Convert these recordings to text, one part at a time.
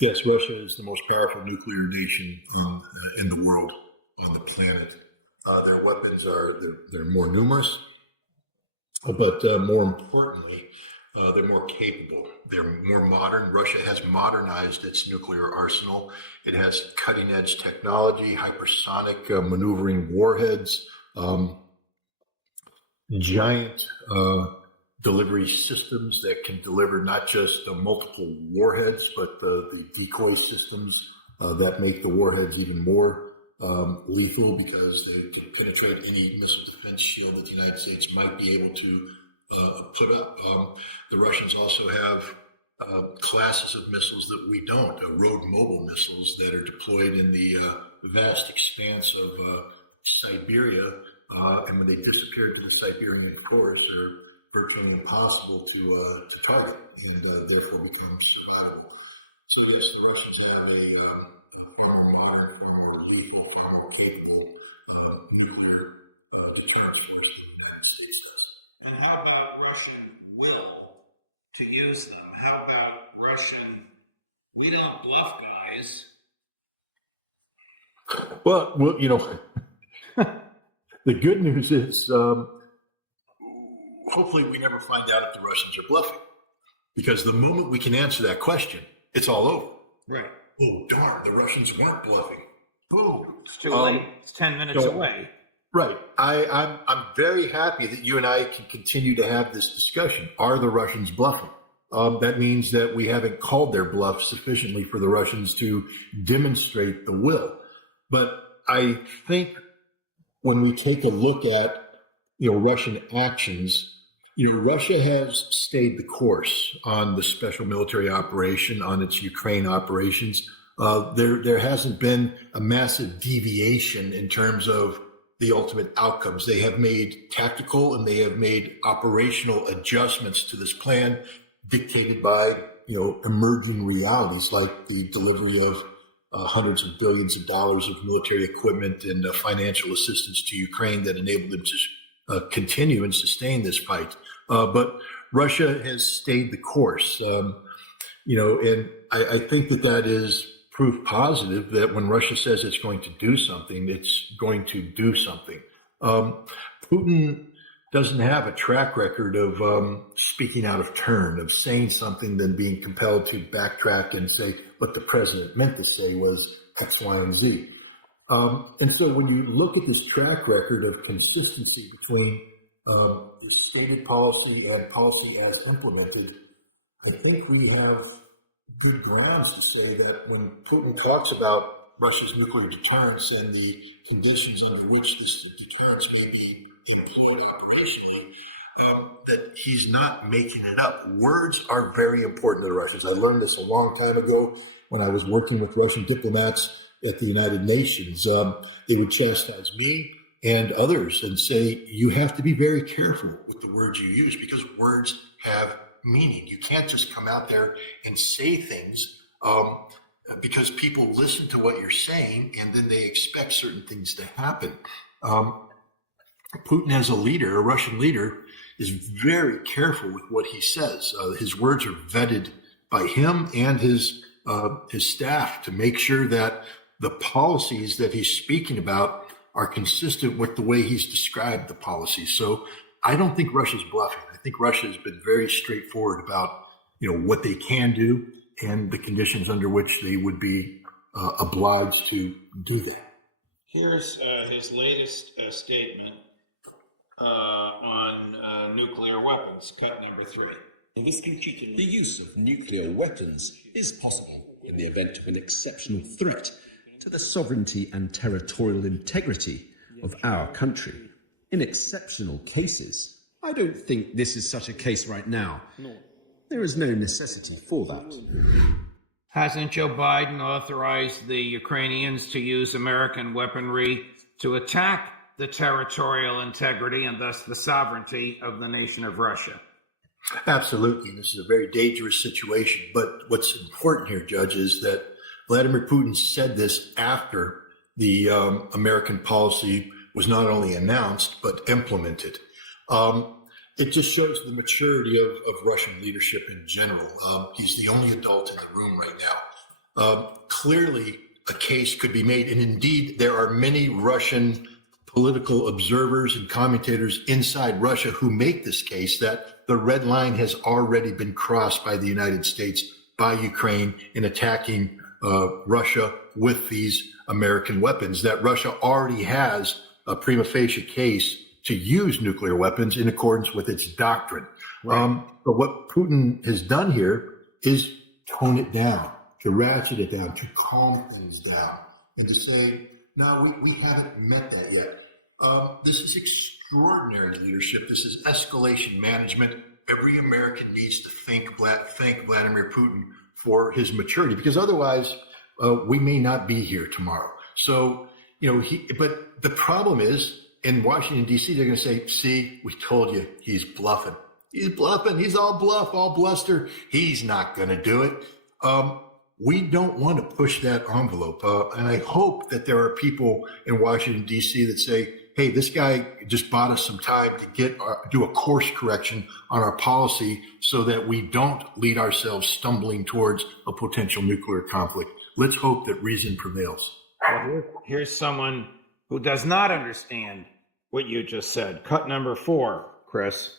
Yes, Russia is the most powerful nuclear nation in the world, on the planet. Their weapons they're more numerous, but more importantly, they're more capable. They're more modern. Russia has modernized its nuclear arsenal. It has cutting edge technology, hypersonic maneuvering warheads, giant delivery systems that can deliver not just multiple warheads, but the decoy systems that make the warheads even more lethal, because they can penetrate any missile defense shield that the United States might be able to put up. The Russians also have classes of missiles that we don't, road mobile missiles that are deployed in the vast expanse of Siberia, and when they disappear to the Siberian forest, they're virtually impossible to target, and therefore become survivable. So yes, the Russians have a far more modern, far more lethal, far more capable nuclear deterrence force than the United States does. And how about Russian will to use them? How about Russian, we don't bluff, guys? Well, you know, the good news is hopefully we never find out if the Russians are bluffing, because the moment we can answer that question, it's all over. Right. Oh, darn, the Russians weren't bluffing. Boom. It's too late. It's 10 minutes away. Right. I'm very happy that you and I can continue to have this discussion. Are the Russians bluffing? That means that we haven't called their bluff sufficiently for the Russians to demonstrate the will. But I think when we take a look at, Russian actions, Russia has stayed the course on the special military operation, on its Ukraine operations. There hasn't been a massive deviation in terms of the ultimate outcomes. They have made tactical and they have made operational adjustments to this plan, dictated by, emerging realities like the delivery of hundreds of billions of dollars of military equipment and financial assistance to Ukraine that enabled them to continue and sustain this fight. But Russia has stayed the course, and I think that is proof positive that when Russia says it's going to do something, it's going to do something. Putin doesn't have a track record of speaking out of turn, of saying something, then being compelled to backtrack and say what the president meant to say was X, Y, and Z. And so when you look at this track record of consistency between stated policy and policy as implemented, I think we have good grounds to say that when Putin talks about Russia's nuclear deterrence and the conditions under which this deterrence can be employed operationally, that he's not making it up. Words are very important to the Russians. I learned this a long time ago when I was working with Russian diplomats at the United Nations. They would chastise me and others and say, you have to be very careful with the words you use, because words have meaning. You can't just come out there and say things because people listen to what you're saying and then they expect certain things to happen. Putin, as a leader, a Russian leader, is very careful with what he says. His words are vetted by him and his staff to make sure that the policies that he's speaking about are consistent with the way he's described the policies. So I don't think Russia's bluffing. I think Russia has been very straightforward about, what they can do and the conditions under which they would be obliged to do that. Here's his latest statement on nuclear weapons, cut number 3. The use of nuclear weapons is possible in the event of an exceptional threat to the sovereignty and territorial integrity of our country. In exceptional cases, I don't think this is such a case right now. There is no necessity for that. Hasn't Joe Biden authorized the Ukrainians to use American weaponry to attack the territorial integrity and thus the sovereignty of the nation of Russia? Absolutely. This is a very dangerous situation. But what's important here, Judge, is that Vladimir Putin said this after the American policy was not only announced, but implemented. It just shows the maturity of Russian leadership in general. He's the only adult in the room right Clearly, a case could be made, and indeed, there are many Russian political observers and commentators inside Russia who make this case that the red line has already been crossed by the United States, by Ukraine, in attacking Russia with these American weapons, that Russia already has a prima facie case to use nuclear weapons in accordance with its doctrine. Right. But what Putin has done here is tone it down, to ratchet it down, to calm things down, and to say, no, we haven't met that yet. This is extraordinary leadership. This is escalation management. Every American needs to thank Vladimir Putin for his maturity, because otherwise we may not be here tomorrow. So, but the problem is, in Washington, D.C., they're going to say, see, we told you, he's bluffing. He's bluffing. He's all bluff, all bluster. He's not going to do it. We don't want to push that envelope. And I hope that there are people in Washington, D.C. that say, hey, this guy just bought us some time to do a course correction on our policy so that we don't lead ourselves stumbling towards a potential nuclear conflict. Let's hope that reason prevails. Well, here's someone who does not understand what you just said. Cut number 4, Chris.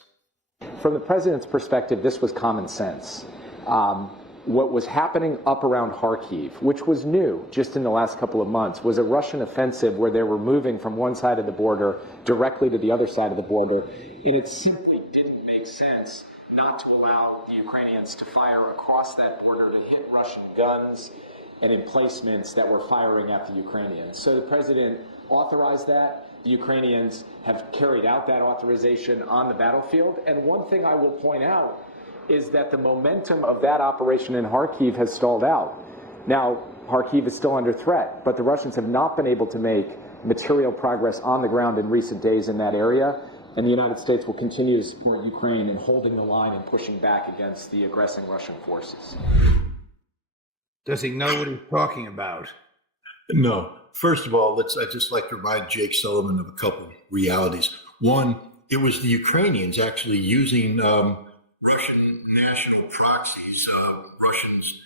From the president's perspective, this was common sense. What was happening up around Kharkiv, which was new just in the last couple of months, was a Russian offensive where they were moving from one side of the border directly to the other side of the border. And it simply didn't make sense not to allow the Ukrainians to fire across that border to hit Russian guns and emplacements that were firing at the Ukrainians. So the president authorized that. The Ukrainians have carried out that authorization on the battlefield. And one thing I will point out is that the momentum of that operation in Kharkiv has stalled out. Now, Kharkiv is still under threat, but the Russians have not been able to make material progress on the ground in recent days in that area, and the United States will continue to support Ukraine in holding the line and pushing back against the aggressing Russian forces. Does he know what he's talking about? No. First of all, I'd just like to remind Jake Sullivan of a couple realities. One, it was the Ukrainians actually using Russian national proxies, Russians,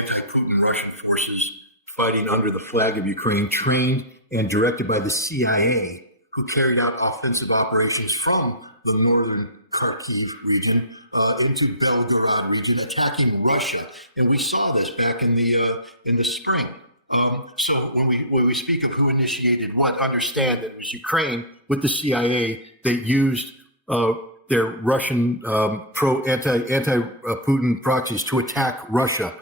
anti-Putin Russian forces fighting under the flag of Ukraine, trained and directed by the CIA, who carried out offensive operations from the northern Kharkiv region into Belgorod region, attacking Russia. And we saw this back in the spring. So when we speak of who initiated what, understand that it was Ukraine with the CIA that used their Russian anti-Putin proxies to attack Russia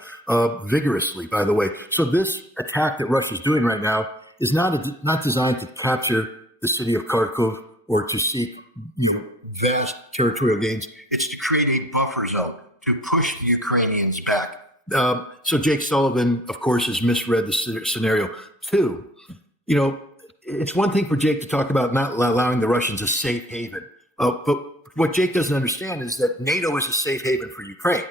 vigorously, by the way. So this attack that Russia is doing right now is not designed to capture the city of Kharkov or to seek vast territorial gains. It's to create a buffer zone to push the Ukrainians back. So Jake Sullivan, of course, has misread the scenario. 2, it's one thing for Jake to talk about not allowing the Russians a safe haven. But what Jake doesn't understand is that NATO is a safe haven for Ukraine.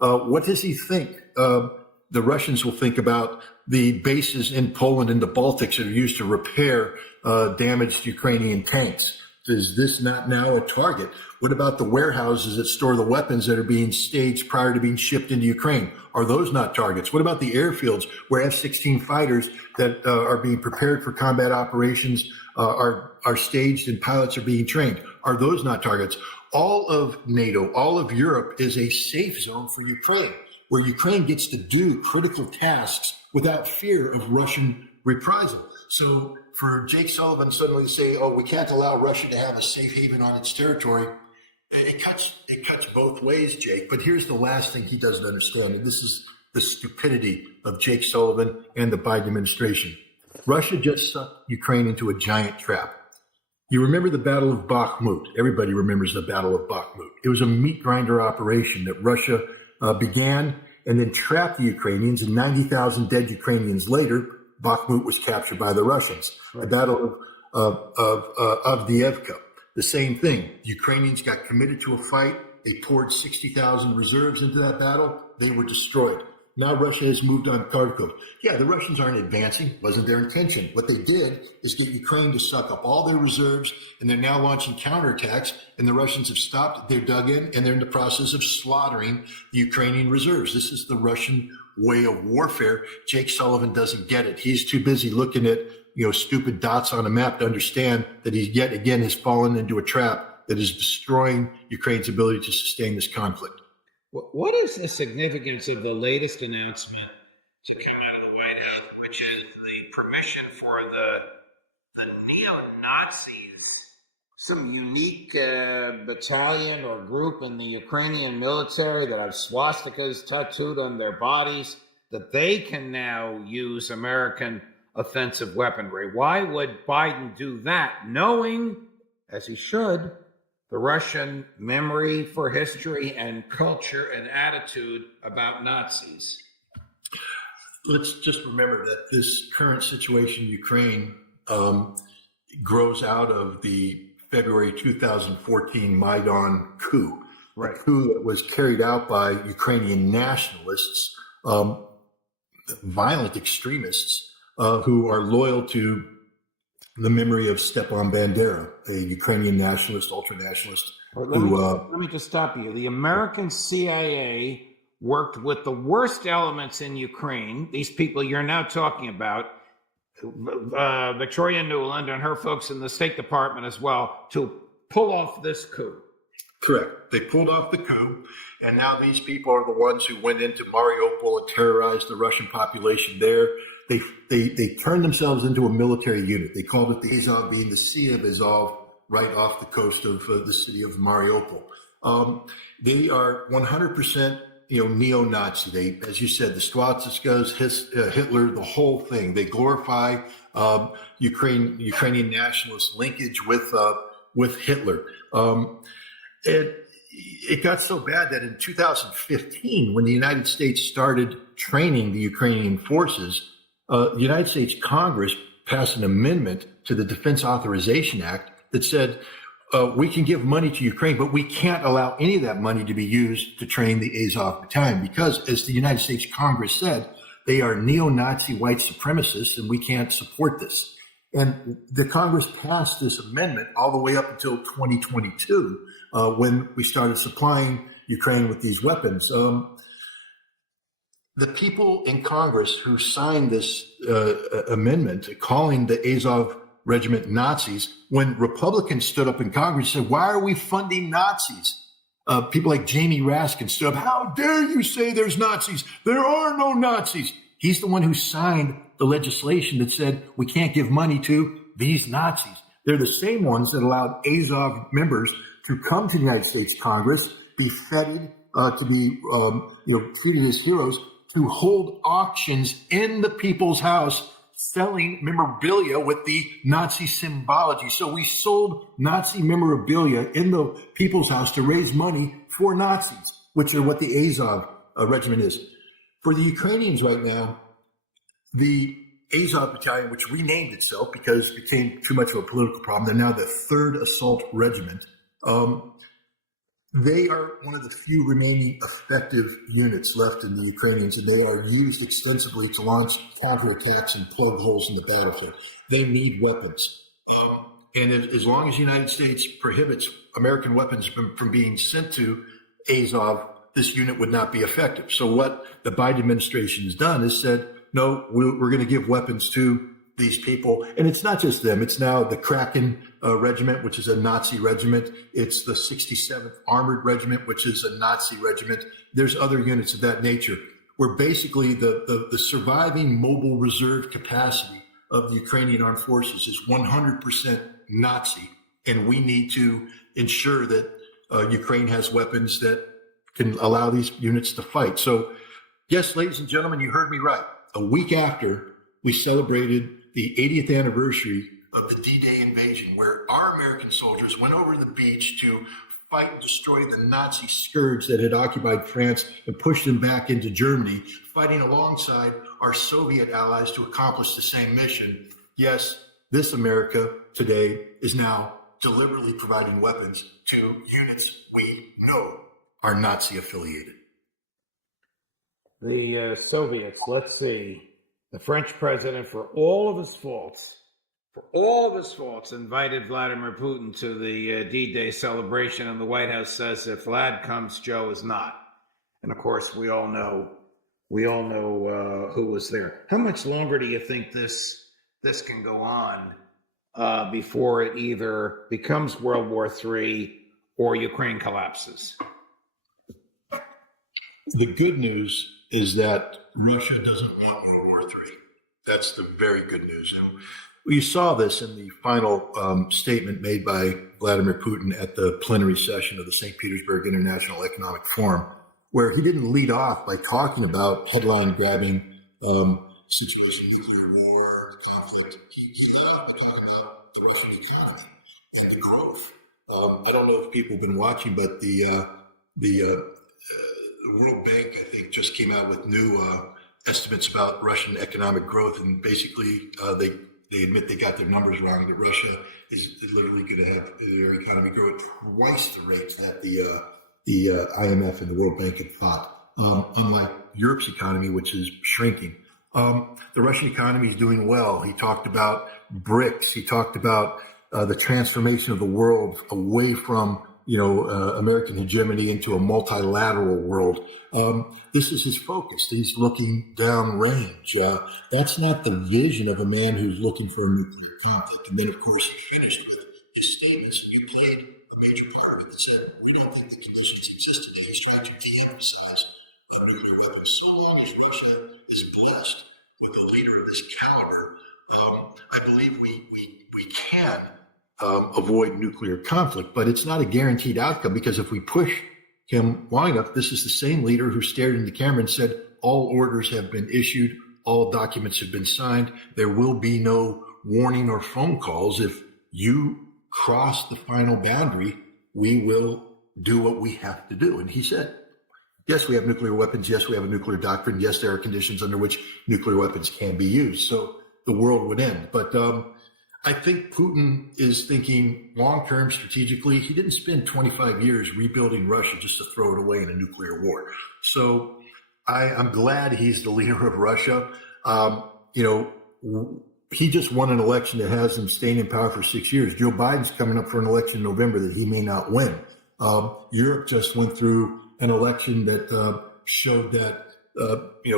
What does he think the Russians will think about the bases in Poland and the Baltics that are used to repair damaged Ukrainian tanks? Is this not now a target? What about the warehouses that store the weapons that are being staged prior to being shipped into Ukraine? Are those not targets? What about the airfields where F-16 fighters that are being prepared for combat operations are staged and pilots are being trained? Are those not targets? All of NATO, all of Europe is a safe zone for Ukraine, where Ukraine gets to do critical tasks without fear of Russian reprisal. So for Jake Sullivan suddenly to say, oh, we can't allow Russia to have a safe haven on its territory, it cuts both ways, Jake. But here's the last thing he doesn't understand, and this is the stupidity of Jake Sullivan and the Biden administration. Russia just sucked Ukraine into a giant trap. You remember the Battle of Bakhmut. Everybody remembers the Battle of Bakhmut. It was a meat grinder operation that Russia began and then trapped the Ukrainians, and 90,000 dead Ukrainians later, Bakhmut was captured by the Russians. The Battle of Avdiivka, the same thing. The Ukrainians got committed to a fight. They poured 60,000 reserves into that battle. They were destroyed. Now Russia has moved on Kharkov. Yeah, the Russians aren't advancing. Wasn't their intention. What they did is get Ukraine to suck up all their reserves, and they're now launching counterattacks, and the Russians have stopped. They're dug in, and they're in the process of slaughtering the Ukrainian reserves. This is the Russian way of warfare. Jake Sullivan doesn't get it. He's too busy looking at, stupid dots on a map to understand that he yet again has fallen into a trap that is destroying Ukraine's ability to sustain this conflict. What is the significance of the latest announcement to come out of the White House, which is the permission for the neo-Nazis, some unique battalion or group in the Ukrainian military that have swastikas tattooed on their bodies, that they can now use American offensive weaponry? Why would Biden do that, knowing, as he should, the Russian memory for history and culture and attitude about Nazis? Let's just remember that this current situation in Ukraine grows out of the February 2014 Maidan coup, Right. a coup that was carried out by Ukrainian nationalists, violent extremists who are loyal to the memory of Stepan Bandera, a Ukrainian nationalist, ultranationalist. Let me just stop you. The American CIA worked with the worst elements in Ukraine, these people you're now talking about, Victoria Nuland and her folks in the State Department as well, to pull off this coup. Correct. They pulled off the coup, and now these people are the ones who went into Mariupol and terrorized the Russian population there. They turned themselves into a military unit. They called it the Azov, being the Sea of Azov, right off the coast of the city of Mariupol. They are 100%, neo-Nazi. They, as you said, the swastikas, Hitler, the whole thing. They glorify Ukrainian nationalist linkage with Hitler. It got so bad that in 2015, when the United States started training the Ukrainian forces, the United States Congress passed an amendment to the Defense Authorization Act that said we can give money to Ukraine, but we can't allow any of that money to be used to train the Azov battalion because, as the United States Congress said, they are neo-Nazi white supremacists and we can't support this. And the Congress passed this amendment all the way up until 2022 when we started supplying Ukraine with these weapons. The people in Congress who signed this amendment calling the Azov regiment Nazis, when Republicans stood up in Congress and said, why are we funding Nazis? People like Jamie Raskin stood up, how dare you say there's Nazis? There are no Nazis. He's the one who signed the legislation that said we can't give money to these Nazis. They're the same ones that allowed Azov members to come to the United States Congress, be feted, to be treated as heroes, to hold auctions in the people's house, selling memorabilia with the Nazi symbology. So we sold Nazi memorabilia in the people's house to raise money for Nazis, which are what the Azov regiment is. For the Ukrainians right now, the Azov battalion, which renamed itself because it became too much of a political problem, they're now the 3rd Assault Regiment. They are one of the few remaining effective units left in the Ukrainians, and they are used extensively to launch counterattacks and plug holes in the battlefield. They need weapons. And as long as the United States prohibits American weapons from being sent to Azov, this unit would not be effective. So what the Biden administration has done is said, no, we're going to give weapons to these people. And it's not just them. It's now the Kraken regiment, which is a Nazi regiment. It's the 67th Armored Regiment, which is a Nazi regiment. There's other units of that nature, where basically the surviving mobile reserve capacity of the Ukrainian armed forces is 100% Nazi. And we need to ensure that Ukraine has weapons that can allow these units to fight. So, yes, ladies and gentlemen, you heard me right. A week after we celebrated the 80th anniversary of the D-Day invasion, where our American soldiers went over to the beach to fight and destroy the Nazi scourge that had occupied France and pushed them back into Germany, fighting alongside our Soviet allies to accomplish the same mission. Yes, this America today is now deliberately providing weapons to units we know are Nazi affiliated. the Soviets, let's see, the French president, for all of his faults, invited Vladimir Putin to the D-Day celebration, and the White House says if Vlad comes, Joe is not. And of course, we all know who was there. How much longer do you think this can go on before it either becomes World War III or Ukraine collapses? The good news is that Russia doesn't want World War III. That's the very good news. And we saw this in the final statement made by Vladimir Putin at the plenary session of the St. Petersburg International Economic Forum, where he didn't lead off by talking about headline-grabbing situation, nuclear war, conflict. He led off by talking about the Russian economy and the growth. I don't know if people have been watching, but the World Bank, I think, just came out with new estimates about Russian economic growth, and basically they admit they got their numbers wrong, that Russia is literally going to have their economy grow at twice the rate that the IMF and the World Bank had thought, unlike Europe's economy, which is shrinking. The Russian economy is doing well. He talked about BRICS. He talked about the transformation of the world away from American hegemony into a multilateral world. This is his focus. He's looking downrange. That's not the vision of a man who's looking for a nuclear conflict. And then, of course, he finished with his statements, and you played a major part of it that said, we don't think the solutions exist today. He's trying to de-emphasize nuclear weapons. So long as Russia is blessed with a leader of this caliber, I believe we can avoid nuclear conflict, but it's not a guaranteed outcome, because if we push him long enough, this is the same leader who stared into the camera and said, all orders have been issued, all documents have been signed, there will be no warning or phone calls. If you cross the final boundary, we will do what we have to do. And he said, yes, we have nuclear weapons. Yes, we have a nuclear doctrine. Yes, there are conditions under which nuclear weapons can be used. So the world would end. But I think Putin is thinking long-term strategically. He didn't spend 25 years rebuilding Russia just to throw it away in a nuclear war. So I'm glad he's the leader of Russia. He just won an election that has him staying in power for 6 years. Joe Biden's coming up for an election in November that he may not win. Europe just went through an election that showed that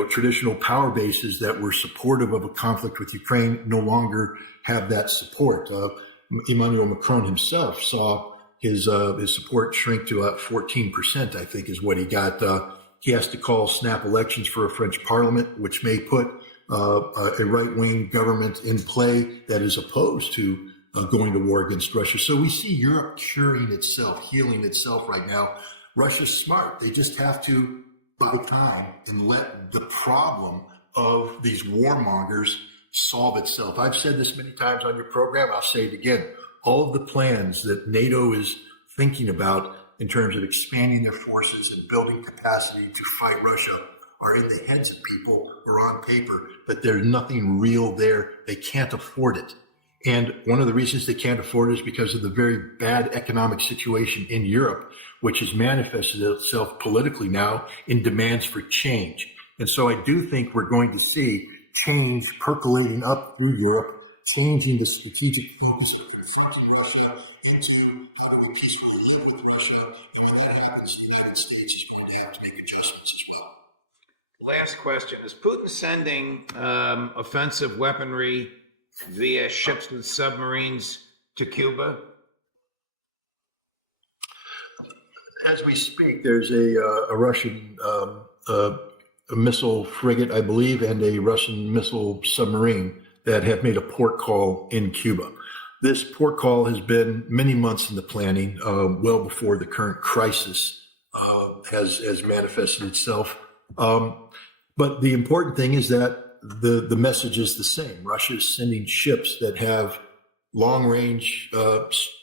traditional power bases that were supportive of a conflict with Ukraine no longer have that support. Emmanuel Macron himself saw his support shrink to 14%, I think is what he got. He has to call snap elections for a French parliament, which may put a right-wing government in play that is opposed to going to war against Russia. So we see Europe curing itself, healing itself right now. Russia's smart. They just have to buy time and let the problem of these warmongers solve itself. I've said this many times on your program. I'll say it again. All of the plans that NATO is thinking about in terms of expanding their forces and building capacity to fight Russia are in the heads of people or on paper, but there's nothing real there. They can't afford it. And one of the reasons they can't afford it is because of the very bad economic situation in Europe, which has manifested itself politically now in demands for change. And so I do think we're going to see change percolating up through Europe, changing the strategic focus of confronting Russia into how do we peacefully live with Russia. And when that happens, the United States is going to have to make adjustments as well. Last question. Is Putin sending offensive weaponry via ships and submarines to Cuba? As we speak, there's a Russian a missile frigate, I believe, and a Russian missile submarine that have made a port call in Cuba. This port call has been many months in the planning, well before the current crisis has manifested itself. But the important thing is that the message is the same. Russia is sending ships that have long-range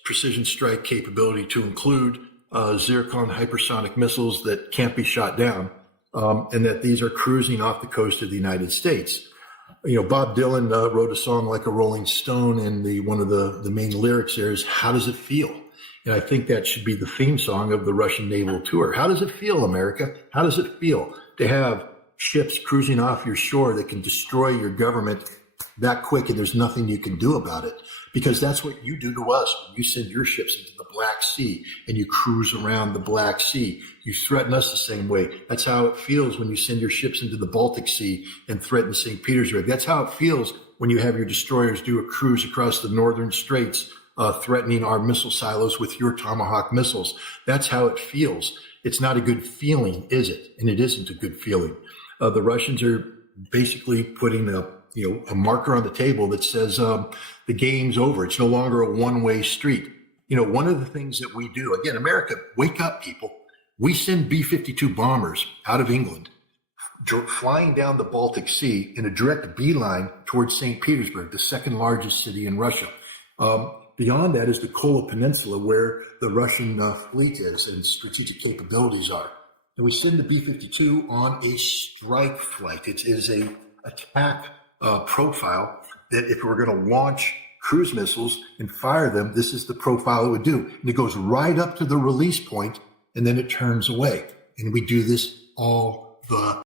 precision strike capability to include Zircon hypersonic missiles that can't be shot down, and that these are cruising off the coast of the United States. Bob Dylan wrote a song like a Rolling Stone, and one of the main lyrics there is, how does it feel? And I think that should be the theme song of the Russian naval tour. How does it feel, America? How does it feel to have ships cruising off your shore that can destroy your government that quick, and there's nothing you can do about it, because that's what you do to us when you send your ships into the Black Sea and you cruise around the Black Sea. You threaten us the same way. That's how it feels when you send your ships into the Baltic Sea and threaten St. Petersburg. That's how it feels when you have your destroyers do a cruise across the northern straits, threatening our missile silos with your Tomahawk missiles. That's how it feels. It's not a good feeling, is it? And it isn't a good feeling. The Russians are basically putting a marker on the table that says the game's over. It's no longer a one-way street. One of the things that we do, again, America, wake up, people. We send B-52 bombers out of England, flying down the Baltic Sea in a direct beeline towards St. Petersburg, the second largest city in Russia. Beyond that is the Kola Peninsula, where the Russian fleet is and strategic capabilities are. And we send the B-52 on a strike flight. It is a attack profile that if we're going to launch cruise missiles and fire them, this is the profile it would do. And it goes right up to the release point, and then it turns away. And we do this all the